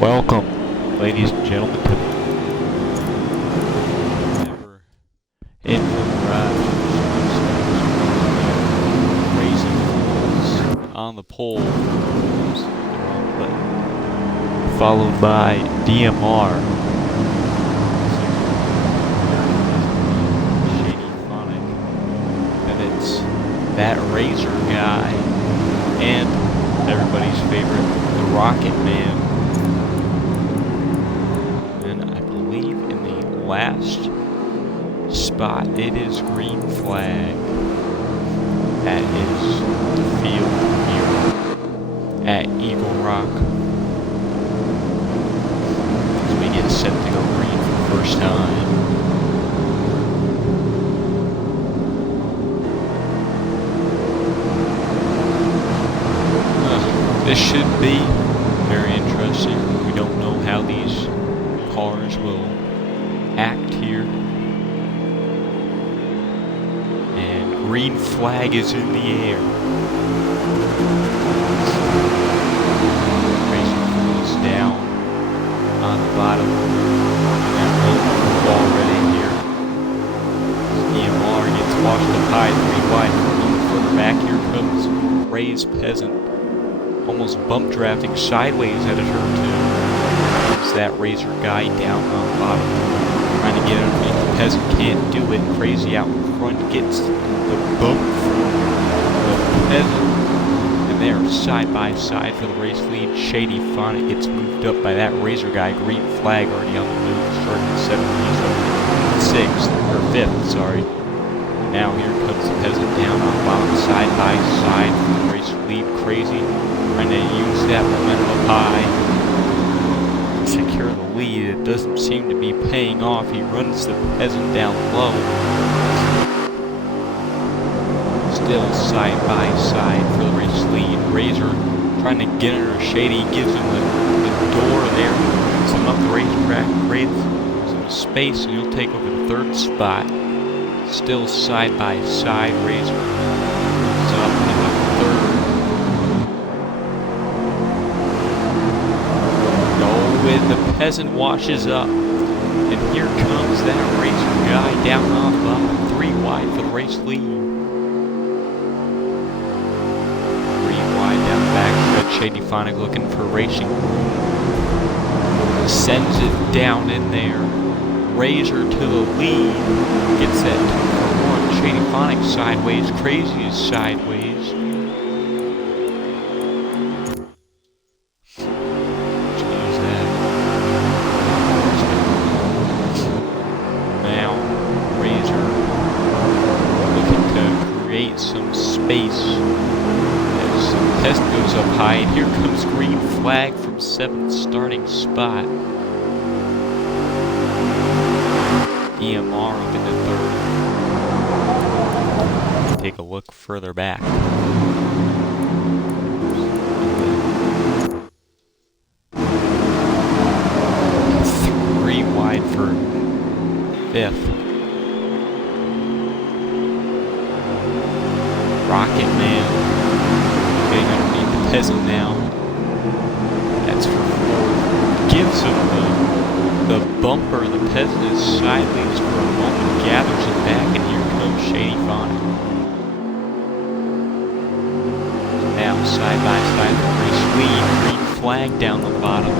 Welcome, ladies and gentlemen, to the Infield Garage. Racing Fools on the pole. Oops, the wrong button. Followed by DMR. Shady Phonic. And it's that Razor guy. And everybody's favorite, the Rocket Man. Last spot, it is green flag. That is the field here at Eagle Rock. As we get set to go green for the first time. This should be very interesting. We don't know how these cars will act here. And green flag is in the air. Racing Fools down on the bottom. And already here. EMR gets washed up high, 3 wide. Further back, here comes Ray's Peasant. Almost bump drafting sideways at a turn 2. There's that Razor guy down on the bottom. Trying to get underneath. The Peasant can't do it. Crazy out in front gets the bump from the Peasant. And they are side by side for the race lead. Shady Phonic gets moved up by that Razor guy. Green flag already on the move. Starting at 7th, 6th, or 5th, sorry. Now here comes the Peasant down on the bottom, side by side for the race lead. Crazy. Trying to use that momentum up high. Secure the lead. It doesn't seem to be paying off. He runs the Peasant down low. Still side by side for the race lead. Razor trying to get under Shady. Gives him the door there. Puts him up the racetrack. Creates some space and he'll take over the 3rd spot. Still side by side. Razor is up in the 3rd. When the Peasant washes up, and here comes that Razor guy down on the bottom, 3 wide for the race lead. 3 wide down the back stretch. Shady Phonic looking for racing room. Sends it down in there. Razor to the lead. Gets that 2 for 1. Shady Phonic sideways. Crazy is sideways. Some space as the Peasant goes up high, and here comes green flag from 7th starting spot. EMR up into 3rd. Take a look further back. 3 wide for 5th. Rocket Man getting underneath the Peasant now. That's for 4th. Gives him the bumper. The Peasant is sideways for a moment. Gathers it back, and here comes Shady Phonic. Now side by side for race lead. Green flag down the bottom.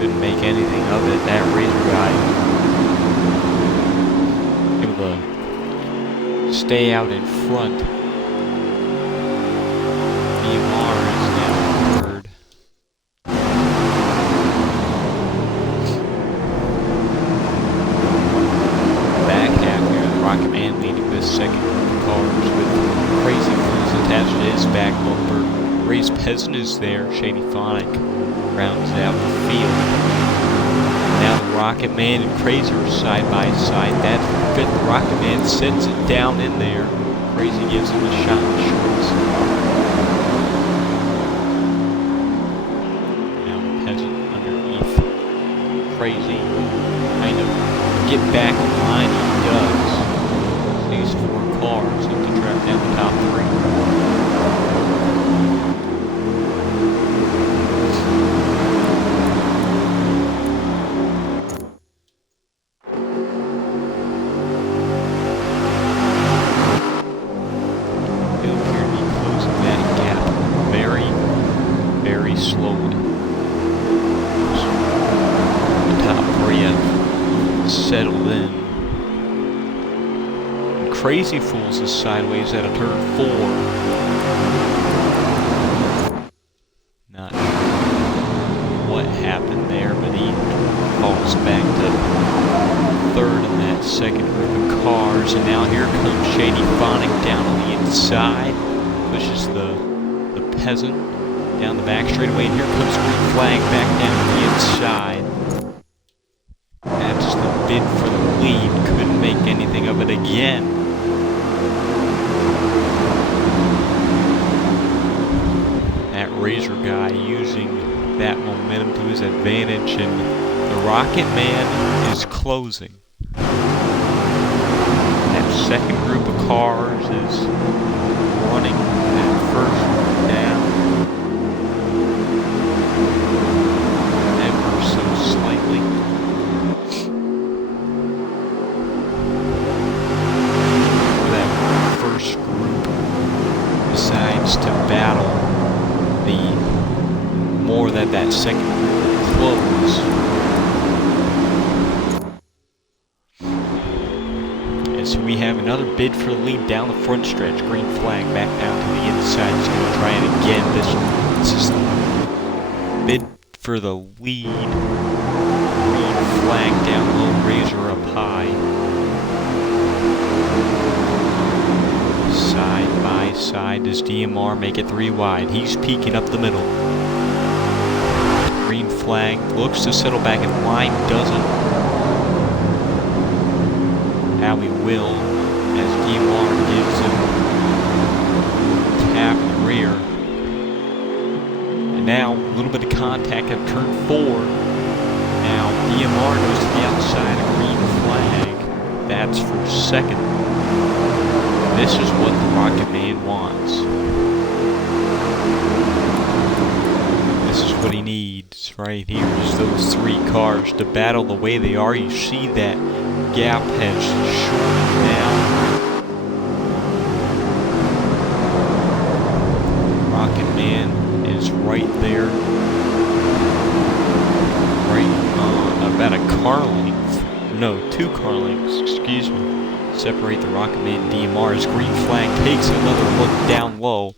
Couldn't make anything of it. That Razor guy stay out in front. EMR is now 3rd. Back half here, the Rocket Man leading this second group of cars with Crazy Fools attached to his back bumper. Ray's Peasant is there. Shady Phonic rounds out the field. Now the Rocket Man and Crazy are side by side. That's for 5th. The Rocket Man sends it down in there. Crazy gives him a shot in the shorts. Now the Peasant underneath. Crazy kind of get back in line. He does. These 4 cars look to track down the top 3. Crazy Fools is sideways at a turn 4. Not sure what happened there, but he falls back to third in that second group of cars. And now here comes Shady Phonic down on the inside. Pushes the Peasant down the back straightaway. And here comes Green Flag back down the inside. That's the bid for the lead. Couldn't make anything of it again. That Razor guy using that momentum to his advantage, and the Rocket Man is closing. That second group of cars is running that first down ever so slightly. That first group decides to battle the more that second group will close. And so we have another bid for the lead down the front stretch. Green Flag back down to the inside. He's going to try it again. This is the bid for the lead. Green Flag down low, Razor up high. Side by side, does DMR make it 3 wide? He's peeking up the middle. Green Flag looks to settle back in line, doesn't. Now he will, as DMR gives him a tap in the rear. And now a little bit of contact at turn 4. Now DMR goes to the outside of Green Flag. That's for second. This is what the Rocket Man wants. This is what he needs right here, is those 3 cars to battle the way they are. You see that gap has shortened now. Rocket Man is right there. Right on about a car length. No, 2 car lengths, excuse me. Separate the Rocket Man and DMR as Green Flag takes another look down low.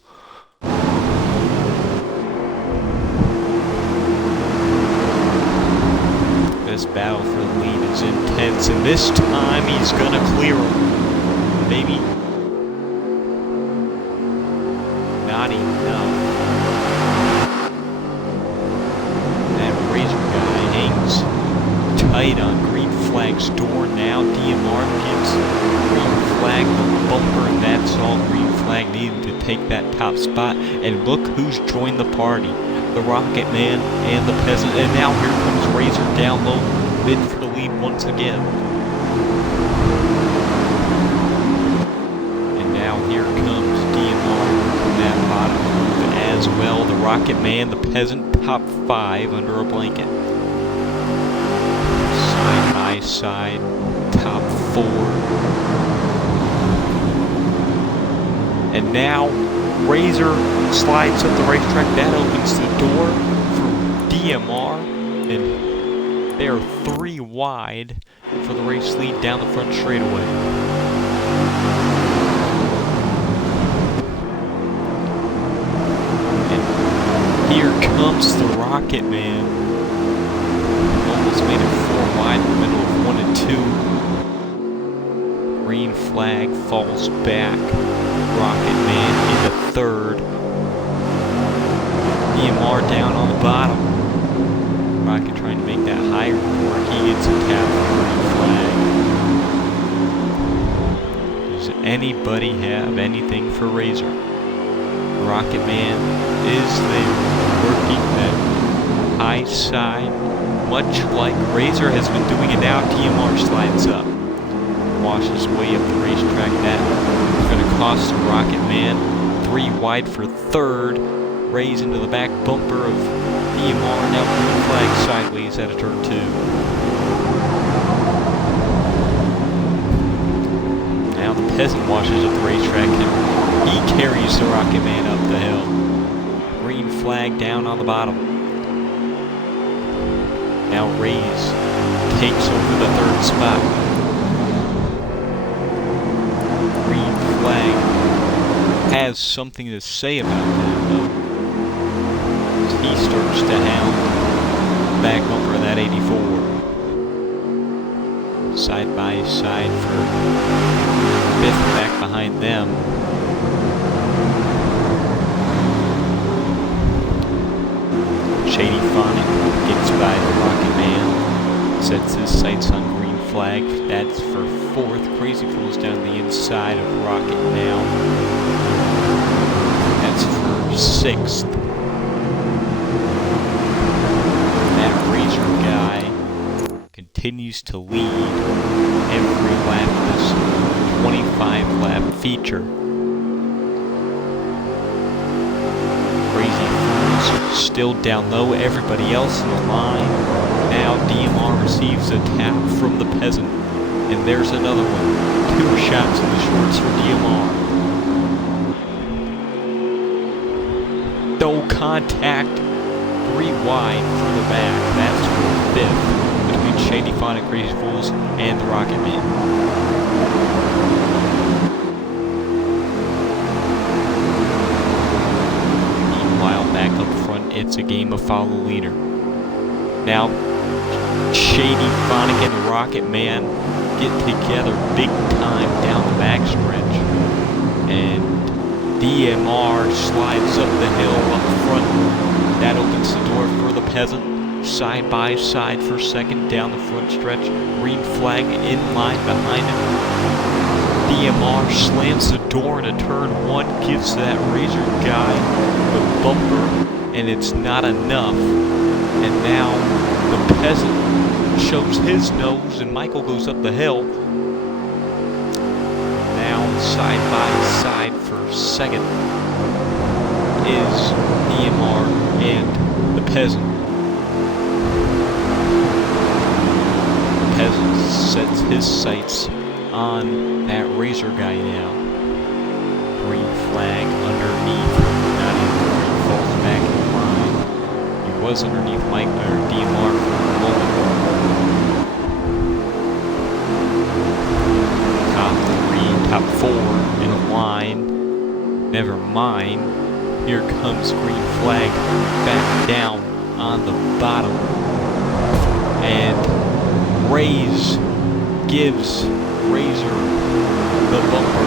This battle for the lead is intense, and this time he's gonna clear him. Maybe not enough. That Razor guy hangs tight on Green Flag's door. Now DMR gives Green Flag the bumper, and that's all Green Flag needed to take that top spot. And look who's joined the party. The Rocket Man and the Peasant. And now here comes Razor down low, bid for the lead once again. And now here comes DMR from that bottom move as well. The Rocket Man, the Peasant, top 5 under a blanket. Side by side, top 4. And now Razor slides up the racetrack. That opens the door for DMR, and they are 3 wide for the race lead down the front straightaway. And here comes the Rocket Man. Almost made it 4 wide in the middle of 1 and 2. Green Flag falls back. Rocket Man into 3rd. DMR down on the bottom. Rocket trying to make that higher before he gets a tap from Green Flag. Does anybody have anything for Razor? Rocket Man is there, working that high side, much like Razor has been doing it now. DMR slides up, washes way up the racetrack. That is going to cost the Rocket Man 3 wide for 3rd. Rays into the back bumper of DMR. Now Green Flag sideways at a turn 2. Now the Peasant washes up the racetrack, and he carries the Rocket Man up the hill. Green Flag down on the bottom. Now Rays takes over the 3rd spot. Flag has something to say about that, though. He starts to hound back bumper of that 84. Side by side for fifth back behind them. Shady Phonic gets by the Rocket Man, sets his sights on green flag. That's for fourth. Crazy Fool's down the inside of Rocket now. That's for sixth. That Razor guy continues to lead every lap of this 25-lap feature. Crazy Fool's still down low. Everybody else in the line. Now DMR receives a tap from the Peasant. And there's another one. 2 shots in the shorts for DMR. No contact. 3 wide for the back. That's for fifth between Shady Phonic, Crazy Fools, and the Rocket Man. Meanwhile, back up front, it's a game of follow the leader. Now, Shady Phonic and the Rocket Man get together big time down the backstretch, and DMR slides up the hill up front. That opens the door for the Peasant. Side by side for second down the front stretch. Green flag in line behind him. DMR slams the door into turn 1, gives that Razor guy the bumper, and it's not enough. And now the Peasant shows his nose, and Michael goes up the hill. Now side by side for second is DMR and the Peasant. The Peasant sets his sights on that Razor guy now. Green flag underneath, not even falls back in line. He was underneath Mike or DMR for a moment. Top 4 in a line. Never mind. Here comes green flag back down on the bottom. And Raze gives Razor the bumper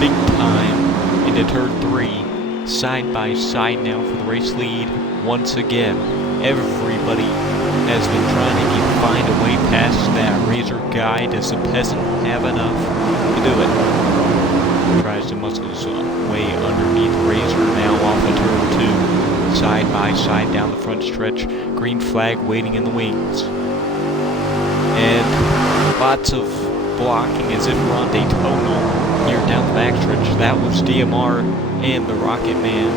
big time into turn 3. Side by side now for the race lead. Once again, everybody has been trying to find a way past that Razor guy. Does the Peasant have enough to do it? Tries to muscle his way underneath Razor now off of turn 2. Side by side down the front stretch. Green flag waiting in the wings. And lots of blocking as if we're on Daytona here down the backstretch. That was DMR and the Rocket Man.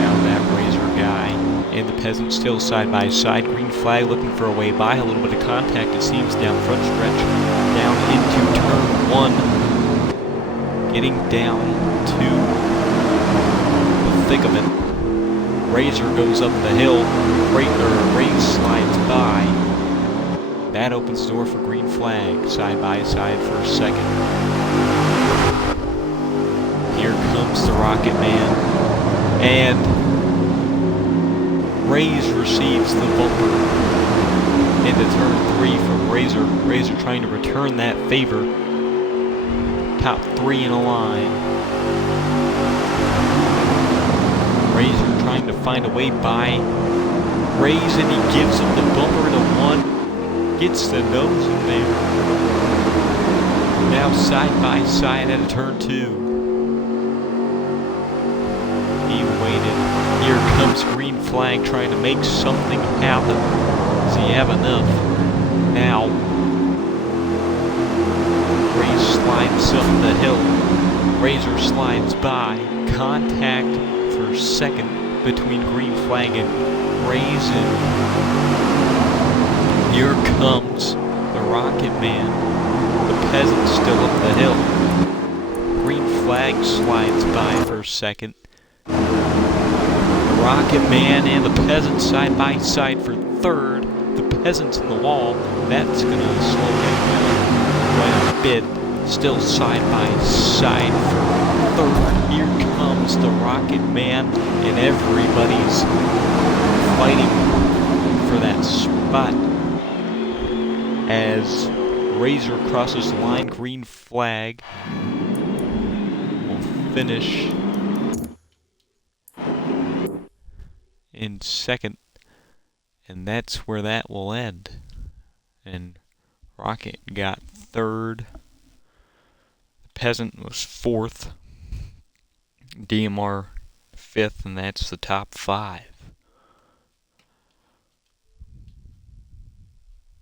Now that Razor guy and the Peasant still side by side. Green flag looking for a way by. A little bit of contact, it seems, down the front stretch. Down into turn 1. Getting down to the thick of it. Razor goes up the hill. Raze slides by. That opens the door for green flag. Side by side for a second. Here comes the Rocket Man. And Raze receives the bumper into turn 3 from Razor. Razor trying to return that favor. Top 3 in a line. Razor trying to find a way by Raze, and he gives him the bumper into 1. Gets the nose in there. Now side by side at a turn 2. He waited. Here comes green flag trying to make something happen. Does he have enough? Now Raze slides up the hill. Razor slides by. Contact for second between green flag and Raze. Here comes the Rocket Man. The Peasant still up the hill. Green flag slides by for second. The Rocket Man and the Peasant side by side for third. The Peasant's in the wall. That's going to slow him down quite a bit. still side by side for third. Here comes the Rocket Man, and everybody's fighting for that spot as Razor crosses the line. Green flag will finish in second, and that's where that will end. And Rocket got third. The Peasant was fourth. DMR fifth, and that's the top five.